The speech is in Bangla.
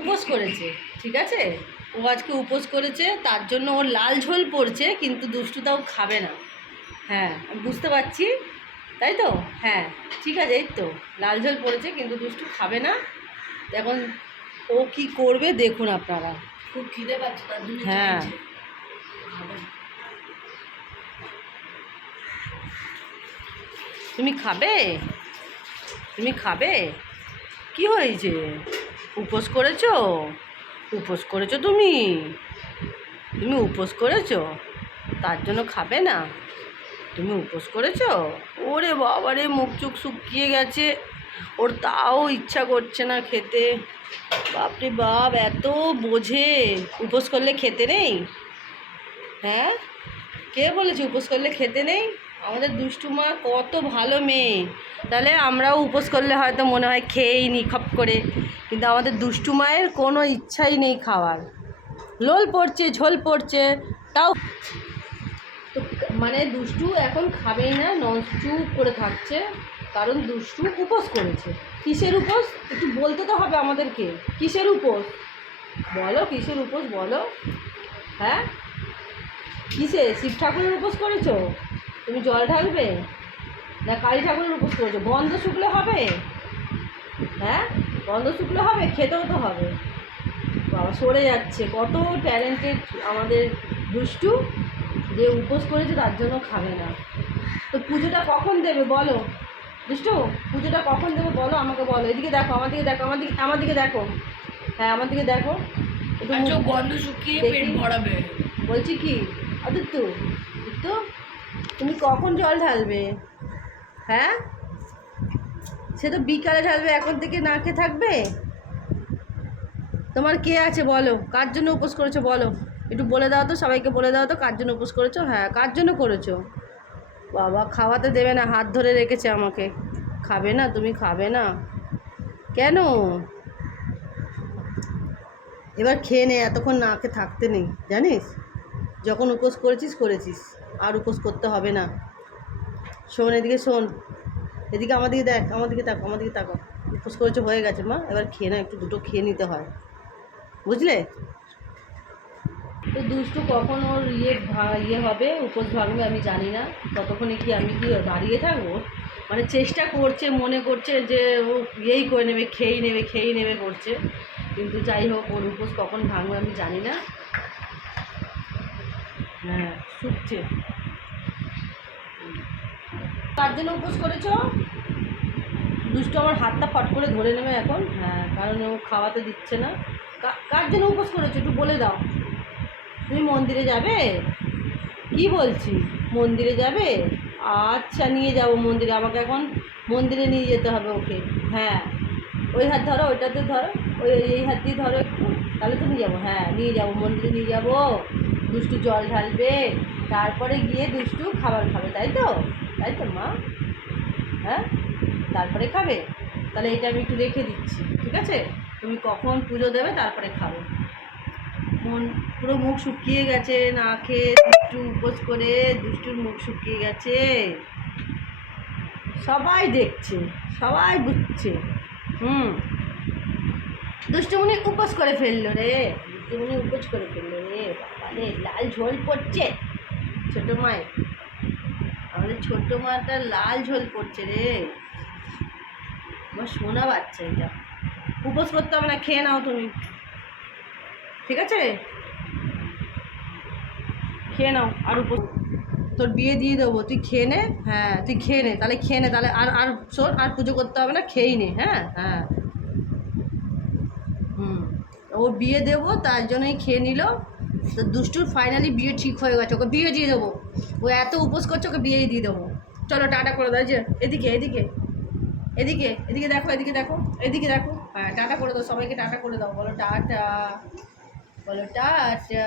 উপোস করেছে, ঠিক আছে? ও আজকে উপোস করেছে, তার জন্য ওর লাল ঝোল পড়ছে, কিন্তু দুষ্টুটাও খাবে না। হ্যাঁ, আমি বুঝতে পারছি, তাই তো? হ্যাঁ, ঠিক আছে, এই তো লাল ঝোল পড়েছে, কিন্তু দুষ্টু খাবে না। এখন ও কি করবে দেখুন আপনারা। খুব খিদে পাচ্ছে, তার জন্য হ্যাঁ, তুমি খাবে? তুমি খাবে? কি হয়েছে? উপোস করেছো? উপোস করেছো তুমি? তুমি উপোস করেছো, তার জন্য খাবে না? তুমি উপোস করেছো? ওরে বাবারে, মুখ চুখ শুকিয়ে গেছে, ওর তাও ইচ্ছা করছে না খেতে। বাপরে বাপ, এত বোঝে! উপোস করলে খেতে নেই? হ্যাঁ, কে বলেছে উপোস করলে খেতে নেই? আমাদের দুষ্টু মা কত ভালো মেয়ে। তাহলে আমরাও উপোস করলে হয়তো মনে হয় খেয়েই নি খপ করে, কিন্তু আমাদের দুষ্টু মায়ের কোনো ইচ্ছাই নেই খাওয়ার। লোল পড়ছে, ঝোল পড়ছে, তাও তো মানে দুষ্টু এখন খাবেই না, চুপ করে থাকছে, কারণ দুষ্টু উপোস করেছে। কিসের উপোস একটু বলতে তো হবে আমাদেরকে। কিসের উপোস বলো, কিসের উপোস বলো? হ্যাঁ, কিসে? শিব ঠাকুরের উপোস করেছো? তুমি জল ঢালবে না কালী ঠাকুরের উপোস করেছো? বন্ধ শুকলে হবে? হ্যাঁ, বন্ধ শুকলে হবে? খেতেও তো হবে। বাবা সরে যাচ্ছে, কত ট্যালেন্টেড আমাদের দুষ্টু, যে উপোস করেছে তার জন্য খাবে না। তো পুজোটা কখন দেবে বলো দুষ্টু? পুজোটা কখন দেবে বলো, আমাকে বলো। এদিকে দেখো, আমার দিকে দেখো, আমার দিকে দেখো। হ্যাঁ, আমার দিকে দেখো একটু, গন্ধ শুকিয়ে পেট ভরাবে। বলছি কি আদিত্য, তো তুমি কখন জল ঢালবে? হ্যাঁ, সে তো বিকালে ঢালবে, এখন থেকে না খেয়ে থাকবে? তোমার কে আছে বলো, কার জন্য উপোস করেছো বলো, একটু বলে দাও তো, সবাইকে বলে দাও তো কার জন্য উপোস করেছো। হ্যাঁ, কার জন্য করেছো? বাবা খাওয়াতে দেবে না, হাত ধরে রেখেছে আমাকে। খাবে না? তুমি খাবে না কেন? এবার খেয়ে নে, এতক্ষণ না খেয়ে থাকতে নেই জানিস? যখন উপোস করেছিস করেছিস, আর উপোস করতে হবে না। শোন, এদিকে শোন, এদিকে আমার দিকে দেখ, আমার দিকে তাকো, আমার দিকে তাকো। উপোস করেছো, হয়ে গেছে মা, এবার খেয়ে না, একটু দুটো খেয়ে নিতে হয়, বুঝলে? তো দুষ্টু কখন ওর ইয়ে হবে, উপোস ভাঙবে আমি জানি না। ততক্ষণে কি আমি কি দাঁড়িয়ে থাকবো? মানে চেষ্টা করছে, মনে করছে যে ও ইয়েই করে নেবে, খেয়েই নেবে করছে, কিন্তু যাই হোক ওর উপোস কখন ভাঙবে আমি জানি না। হ্যাঁ, শুকছে। কার জন্য উপোস করেছো? দুষ্টু আমার হাতটা ফট করে ধরে নেবে এখন। হ্যাঁ, কারণ ও খাওয়াতে দিচ্ছে না। কার জন্য উপোস করেছো একটু বলে দাও। তুমি মন্দিরে যাবে? কি বলছি, মন্দিরে যাবে? আচ্ছা, নিয়ে যাব মন্দিরে, আমাকে এখন মন্দিরে নিয়ে যেতে হবে ওকে। হ্যাঁ, ওই হাত ধরো, ওইটাতে ধরো, এই হাত দিয়ে ধরো একটু, তাহলে তো নিয়ে যাবো। হ্যাঁ, নিয়ে যাবো, মন্দিরে নিয়ে যাবো। দুষ্টু জল ঢালবে, তারপরে গিয়ে দুষ্টু খাবার খাবে, তাই তো? তাই তো মা? হ্যাঁ, তারপরে খাবে। তাহলে এটা আমি একটু রেখে দিচ্ছি, ঠিক আছে? তুমি কখন পুজো দেবে তারপরে খাবে। মন পুরো মুখ শুকিয়ে গেছে না খেয়ে, দুষ্টু উপোস করে দুষ্টুর মুখ শুকিয়ে গেছে, সবাই দেখছে, সবাই বুঝছে। দুষ্টুমনি উপোস করে ফেললো রে, দুষ্টুমনি উপোস করে ফেললো রে, বাবা রে, লাল ঝোল পড়ছে ছোটো মায়ের, আমাদের ছোটো মাটা লাল ঝোল পড়ছে রে। আমার সোনা বাচ্চা এটা, উপোস করতে হবে না, খেয়ে নাও তুমি, ঠিক আছে? খেয়ে নাও, আর উপোস, তোর বিয়ে দিয়ে দেবো, তুই খেয়ে নে। হ্যাঁ, তুই খেয়ে নে, তাহলে খেয়ে নে, তাহলে আর আর শোন, আর পুজো করতে হবে না, খেয়েই নে। হ্যাঁ হ্যাঁ, হুম, ওর বিয়ে দেবো তার জন্যই খেয়ে নিল। তো দুষ্টুর ফাইনালি বিয়ে ঠিক হয়ে গেছে, ওকে বিয়ে দিয়ে দেবো। ও এত উপোস করছে, ওকে বিয়েই দিয়ে দেবো। চলো টাটা করে দাও, যে এদিকে এদিকে এদিকে এদিকে দেখো, এদিকে দেখো, এদিকে দেখো। হ্যাঁ, টাটা করে দাও, সবাইকে টাটা করে দাও, বলো টাটা, বলো টাটা।